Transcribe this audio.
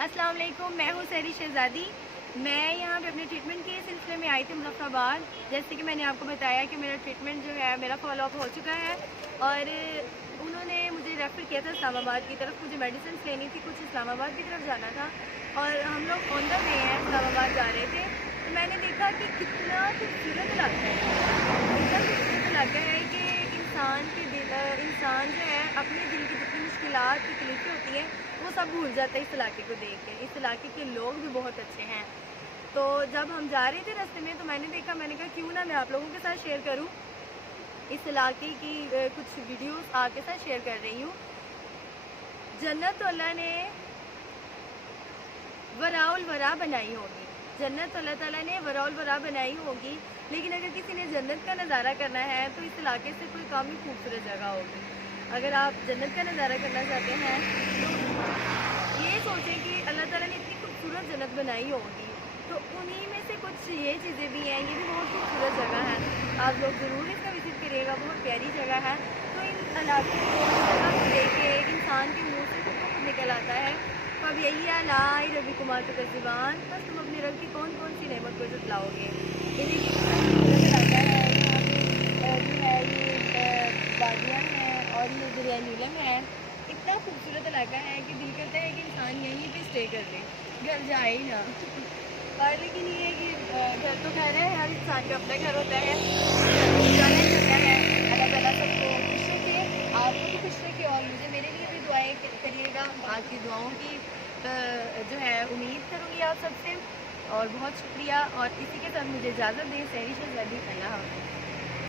السلام علیکم، میں ہوں سحری شہزادی۔ میں یہاں پہ اپنے ٹریٹمنٹ کے سلسلے میں آئی تھی مظفر آباد۔ جیسے کہ میں نے آپ کو بتایا کہ میرا ٹریٹمنٹ جو ہے میرا فالو اپ ہو چکا ہے، اور انہوں نے مجھے ریفر کیا تھا اسلام آباد کی طرف۔ مجھے میڈیسنس لینی تھی، کچھ اسلام آباد کی طرف جانا تھا، اور ہم لوگ آن دا وے ہیں اسلام آباد جا رہے تھے، تو میں نے دیکھا کہ کتنا خوبصورت علاقہ ہے، اتنا خوبصورت علاقہ ہے کہ انسان جو ہے اپنے دل کی جتنی مشکلات تکلیفیں ہوتی ہیں وہ سب بھول جاتا ہے اس علاقے کو دیکھ کے۔ اس علاقے کے لوگ بھی بہت اچھے ہیں۔ تو جب ہم جا رہے تھے راستے میں، تو میں نے کہا کیوں نہ میں آپ لوگوں کے ساتھ شیئر کروں، اس علاقے کی کچھ ویڈیوز آپ کے ساتھ شیئر کر رہی ہوں۔ جنت تو اللہ نے وراء الورا بنائی ہوگی، جنت اللہ تعالیٰ نے وراء الورا بنائی ہوگی، لیکن اگر کسی نے جنت کا نظارہ کرنا ہے تو اس علاقے سے کوئی کام ہی خوبصورت جگہ ہوگی۔ اگر آپ جنت کا نظارہ کرنا چاہتے ہیں تو یہ سوچیں کہ اللہ تعالیٰ نے اتنی خوبصورت جنت بنائی ہوگی، تو انہی میں سے کچھ یہ چیزیں بھی ہیں۔ یہ بھی بہت خوبصورت جگہ ہے، آپ لوگ ضرور اس کا وزٹ کریے گا، بہت پیاری جگہ ہے۔ تو ان علاقے کو جگہ کو دیکھ کے ایک انسان کے منہ سے خود نکل آتا ہے، تو اب یہی ہے لا ربی کمار تو زبان، بس تم اپنے رب کی کون کون سی نعمت کو جتلاؤ گے۔ یہ دیکھیے کتنا خوبصورت علاقہ ہے، یہاں پہ جو ہے یہ وادیاں ہیں اور یہ دریائے نیلم ہے۔ اتنا خوبصورت علاقہ ہے کہ دل کرتا ہے کہ انسان یہیں پہ اسٹے کر لے، گھر جائے ہی نہ۔ اور لیکن یہ ہے کہ گھر تو گھر ہے، ہر انسان کا اپنا گھر ہوتا ہے، جانا ہی ہوتا ہے۔ اللہ تعالیٰ سب کو خوش رکھے، آپ کو بھی خوش رکھے، اور مجھے میرے لیے بھی دعائیں کریے گا۔ آپ کی دعاؤں کی جو ہے امید کروں گی آپ سب سے، اور بہت شکریہ۔ اور اسی کے ساتھ مجھے اجازت دیں، سحری شہزادی، اللہ حافظ۔